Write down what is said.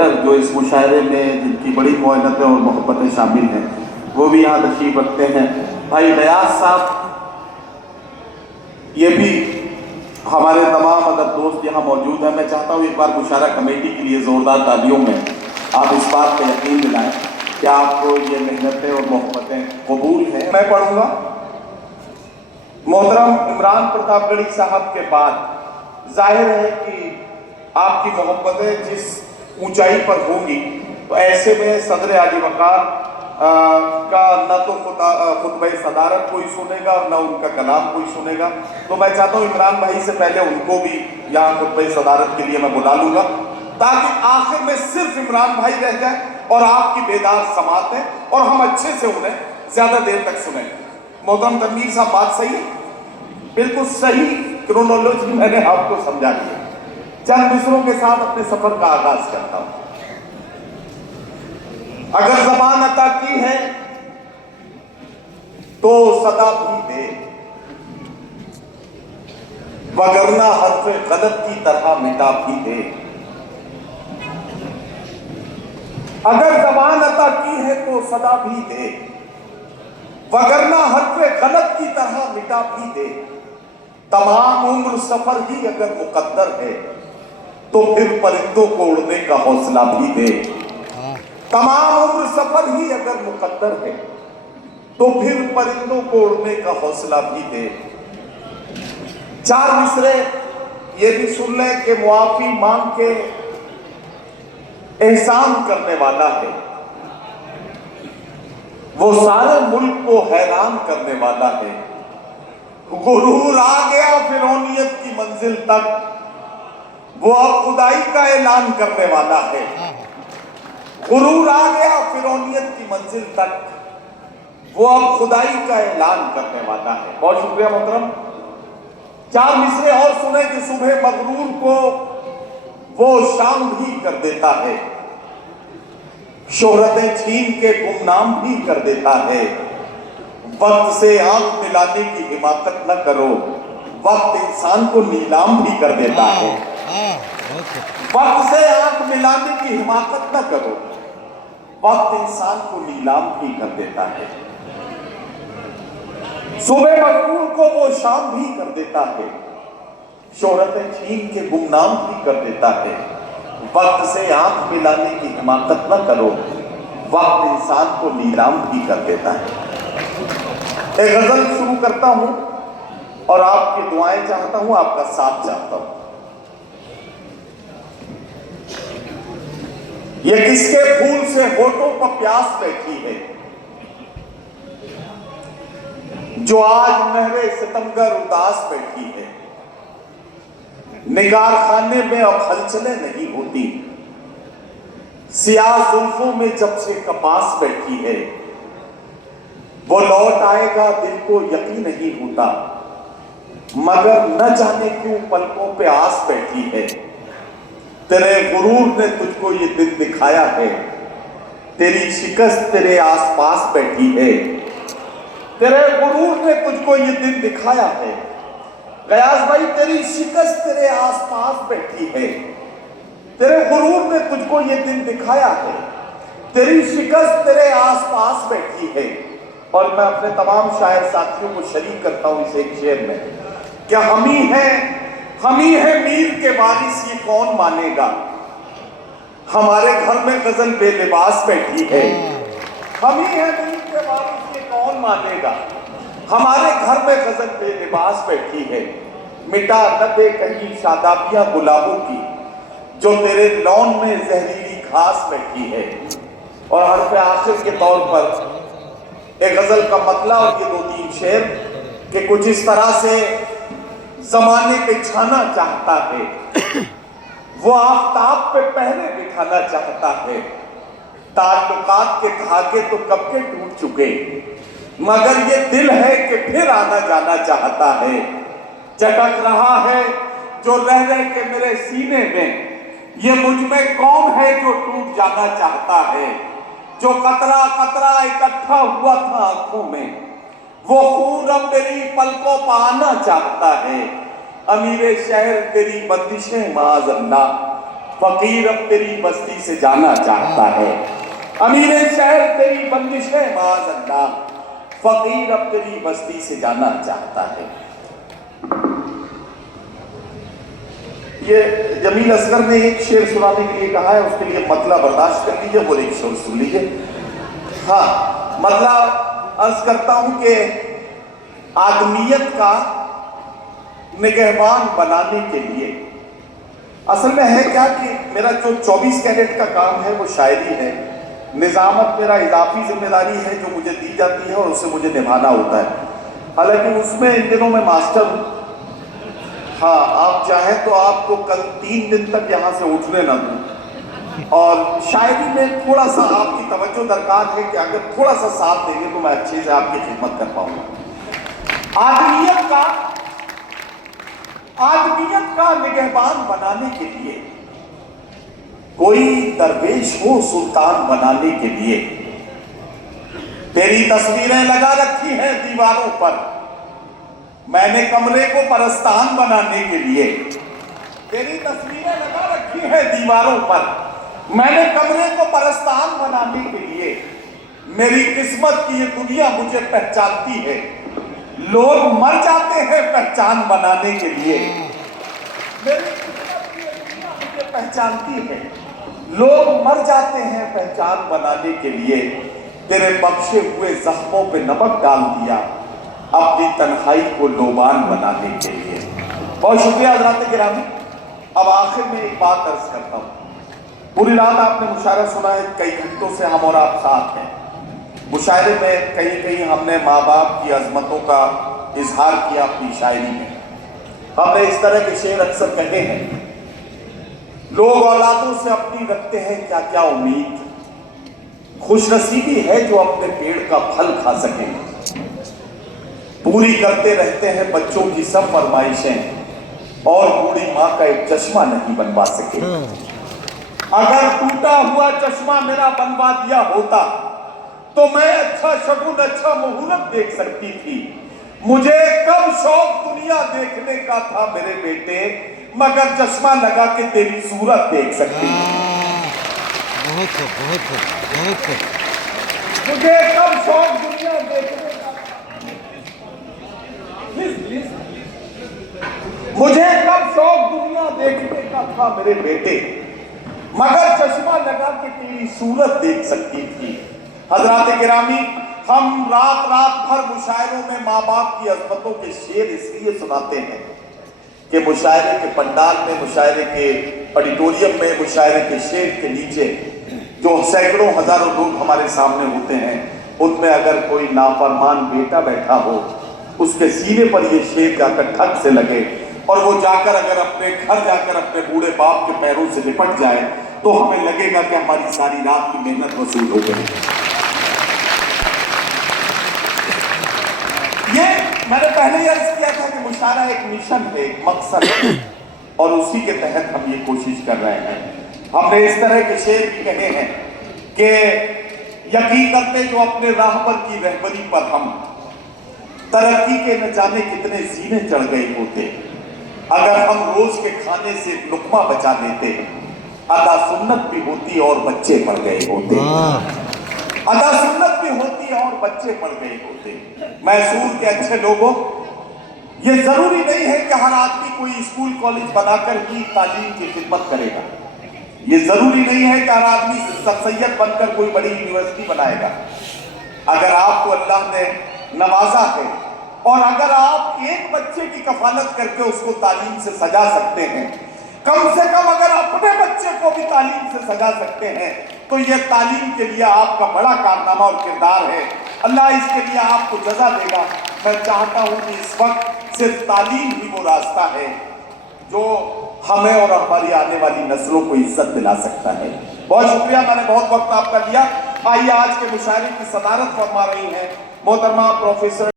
Moderator जो इस मुशायरे में जिनकी बड़ी मुआनतें और मोहब्बतें शामिल हैं वो भी यहाँ तशरीफ रखते हैं। भाई गयास साहब, ये भी हमारे तमाम अगर दोस्त यहाँ मौजूद हैं। मैं चाहता हूँ एक बार मुशायरा कमेटी के लिए ज़ोरदार तालियों में आप इस बात पर यकीन दिलाएं कि आपको ये मेहनतें और मोहब्बतें कबूल हैं। मैं पढ़ूँगा। मोहतरम इमरान प्रतापगढ़ी साहब के बाद जाहिर है कि आपकी मोहब्बतें जिस ऊंचाई पर होंगी तो ऐसे में सदर आली वकार का न तो खुतबा सदारत कोई सुनेगा और न उनका कलाम कोई सुनेगा। तो मैं चाहता हूँ इमरान भाई से पहले उनको भी यहाँ खुतबा सदारत के लिए मैं बुला लूँगा ताकि आखिर में सिर्फ इमरान भाई रह जाए और आपकी बेदार समात है और हम अच्छे से उन्हें ज़्यादा देर तक सुने। मोहतरम तनवीर साहब, बात सही है, बिल्कुल सही क्रोनोलॉजी मैंने आपको समझा दिया। चंद मिसरों के साथ अपने सफर का आगाज करता हूं। अगर ज़बान अता की है तो सदा भी दे, वगरना हर्फ़े गलत की तरह मिटा भी दे। अगर ज़बान अता की है तो सदा भी दे, वगरना हर्फ़े गलत की तरह मिटा भी दे। तमाम उम्र सफर ही अगर मुकद्दर है तो फिर परिंदों को उड़ने का हौसला भी दे। तमाम उम्र सफर ही अगर मुकद्दर है तो फिर परिंदों को उड़ने का हौसला भी दे। चार मिसरे ये भी सुन लें कि मुआफी मांग के एहसान करने वाला है, वो सारे मुल्क को हैरान करने वाला है। गुरूर आ गया फिरौनियत की मंजिल तक, वो अब खुदाई का ऐलान करने वाला है। गुरूर आ गया फिरौनियत की मंजिल तक, वो अब खुदाई का ऐलान करने वाला है। बहुत शुक्रिया मोहतरम। चार मिसरे और सुने कि सुबह मगरूर को वो शाम भी कर देता है, शोहरतें छीन के गुमनाम भी कर देता है। वक्त से आंख मिलाने की हिमाकत न करो, वक्त इंसान को नीलाम भी कर देता है। वक्त से आंख मिलाने की हिमाकत न करो, वक्त इंसान को नीलाम भी कर देता है। सुबह मगरूर को वो शाम भी कर देता है, शोहरतें छीन के गुमनाम भी कर देता है। वक्त से आंख मिलाने की हिमाकत न करो, वक्त इंसान को नीलाम भी कर देता है। एक गजल शुरू करता हूं और आपकी दुआएं चाहता हूं, आपका साथ चाहता हूं। ये किसके फूल से होठों पर प्यास बैठी है, जो आज महरे सितमगर उदास बैठी है। निगार खाने में अब हलचलें नहीं होती, सियाह जुल्फों में जब से कपास बैठी है। वो लौट आएगा दिल को यकीन नहीं होता, मगर न जाने क्यों पलकों पे आस बैठी है। तेरे गुरूर ने तुझको ये दिन दिखाया है, तेरी शिकस्त तेरे आसपास बैठी है। तेरे गुरूर ने तुझको ये दिन दिखाया है, गयास भाई तेरी शिकस्त तेरे आसपास बैठी है। तेरे गुरूर ने तुझको ये दिन दिखाया है, तेरी शिकस्त तेरे आसपास बैठी है। और मैं अपने तमाम शायर साथियों को शरीक करता हूं इस एक शेर में, क्या हम ही है मीर के वारिस, ये कौन मानेगा। हमारे घर में गजल बेलिबास बैठी है, हम ही है मीर के वारिस, ये कौन मानेगा। हमारे घर में गजल बेलिबास बैठी है। मिटा न दे कहीं शादाबियां गुलाबों की, जो तेरे लॉन में जहरीली घास बैठी है। और हर पे आखिर के तौर पर एक गजल का मतला और ये दो तीन शेर कि कुछ इस तरह से जमाने पे छाना चाहता है, वो आफताब पे पहरे बिठाना चाहता है। ताल्लुकात के धागे तो कब के टूट चुके, मगर ये दिल है कि फिर आना जाना चाहता है। चटक रहा है जो रह रह के मेरे सीने में, ये मुझ में कौन है जो टूट जाना चाहता है। जो कतरा कतरा इकट्ठा हुआ था आंखों में, वो खून अब मेरी पलकों पर आना चाहता है। अमीरे शहर तेरी बंदिशें माज़ अल्लाह, फकीर अब तेरी बस्ती से जाना चाहता है। अमीर शहर तेरी बंदिश है माज़ अल्लाह, फकीर अब तेरी बस्ती से जाना चाहता है। ये जमील असगर ने एक शेर सुनाने के लिए कहा है, उसके लिए मतला बर्दाश्त कर लीजिए, वो एक शेर सुन लीजिए। हाँ, मतला अर्ज करता हूं कि आदमियत का निगहबान बनाने के लिए असल में है क्या कि मेरा जो 24 कैरेट का काम है वो शायरी है। निजामत मेरा इजाफी जिम्मेदारी है जो मुझे दी जाती है और उसे मुझे निभाना होता है। हालांकि उसमें इन दिनों मैं मास्टर हूँ। हाँ, आप चाहें तो आपको कल 3 दिन तक यहाँ से उठने ना दूँ। और शायरी में थोड़ा सा आपकी तवज्जो दरकार है कि अगर थोड़ा सा साथ देंगे तो मैं अच्छे से आपकी खिदमत कर पाऊंगा। आदमियत का निगहबान बनाने के लिए, कोई दरवेश हो सुल्तान बनाने के लिए, तेरी तस्वीरें लगा रखी हैं दीवारों पर, मैंने कमरे को परस्तान बनाने के लिए। तेरी तस्वीरें लगा रखी हैं दीवारों पर, मैंने कमरे को परस्तान बनाने के लिए। मेरी किस्मत की ये दुनिया मुझे पहचानती है, लोग मर जाते हैं पहचान बनाने के लिए। मेरी किस्मत की ये दुनिया मुझे पहचानती है, लोग मर जाते हैं पहचान बनाने के लिए। तेरे बख्शे हुए जख्मों पे नमक डाल दिया, अपनी तन्हाई को लोबान बनाने के लिए। बहुत शुक्रिया हज़रात गिरामी। अब आखिर में एक बात अर्ज करता हूँ। पूरी रात आपने मुशायरा सुना है, कई घंटों से हम और आप साथ हैं। मुशायरे में कहीं कहीं हमने माँ बाप की अजमतों का इजहार किया अपनी शायरी में। हमने इस तरह के शेर अक्सर कहे हैं, लोग औलादों से अपनी रखते हैं क्या क्या उम्मीद, खुशनसीबी है जो अपने पेड़ का फल खा सके, पूरी करते रहते हैं बच्चों की सब फरमाइशें और बूढ़ी माँ का एक चश्मा नहीं बनवा सके। अगर टूटा हुआ चश्मा मेरा बनवा दिया होता तो मैं अच्छा शगुन अच्छा मुहूर्त देख सकती थी। मुझे कब शौक दुनिया देखने का था मेरे बेटे, मगर चश्मा लगा के तेरी सूरत देख सकती थी। मुझे कब शौक दुनिया देखने का, मुझे कब शौक दुनिया देखने का था मेरे बेटे, मगर चश्मा लगा के तेरी सूरत देख सकती थी। हजरात गिरामी, हम रात रात भर मुशायरों में माँ बाप की अजमतों के शेर इसलिए सुनाते हैं कि मुशायरे के पंडाल में, मुशायरे के ऑडिटोरियम में, मुशायरे के शेर के नीचे जो सैकड़ों हजारों लोग हमारे सामने होते हैं, उनमें अगर कोई नाफरमान बेटा बैठा हो, उसके सीने पर ये शेर जाकर ठग से लगे और वो जाकर अगर अपने घर जाकर अपने बूढ़े बाप के पैरों से लिपट जाए तो हमें लगेगा कि हमारी सारी रात की मेहनत वसूल हो गई। ये मैंने पहले ही अर्ज किया था कि मुशायरा एक मिशन है, एक मकसद है, और उसी के तहत हम ये कोशिश कर रहे हैं। हमने इस तरह के शेर भी कहे हैं कि यकीन करते जो अपने राहबर की रहबरी पर हम, तरक्की के न जाने कितने जीने चढ़ गए होते, अगर हम रोज के खाने से लुकमा बचा लेते, अदा सुन्नत भी होती और बच्चे पड़ गए होते। अदा सुन्नत भी होती और बच्चे पड़ गए होते। मैसूर के अच्छे लोगों, ये जरूरी नहीं है कि हर आदमी कोई स्कूल कॉलेज बनाकर ही तालीम की खिदमत करेगा। ये जरूरी नहीं है कि हर आदमी सैयद बनकर कोई बड़ी यूनिवर्सिटी बनाएगा। अगर आपको अल्लाह ने नवाजा है और अगर आप एक बच्चे की कफालत करके उसको तालीम से सजा सकते हैं, कम से कम अगर अपने बच्चे को भी तालीम से सजा सकते हैं, तो यह तालीम के लिए आपका बड़ा कारनामा और किरदार है। अल्लाह इसके लिए आपको जजा देगा। मैं चाहता हूं कि इस वक्त सिर्फ तालीम ही वो रास्ता है जो हमें और हमारी आने वाली नस्लों को इज्जत दिला सकता है। बहुत शुक्रिया, मैंने बहुत वक्त आपका लिया। आइए आज के मुशायरे की सदारत फरमा रही हैं मोहतरमा प्रोफेसर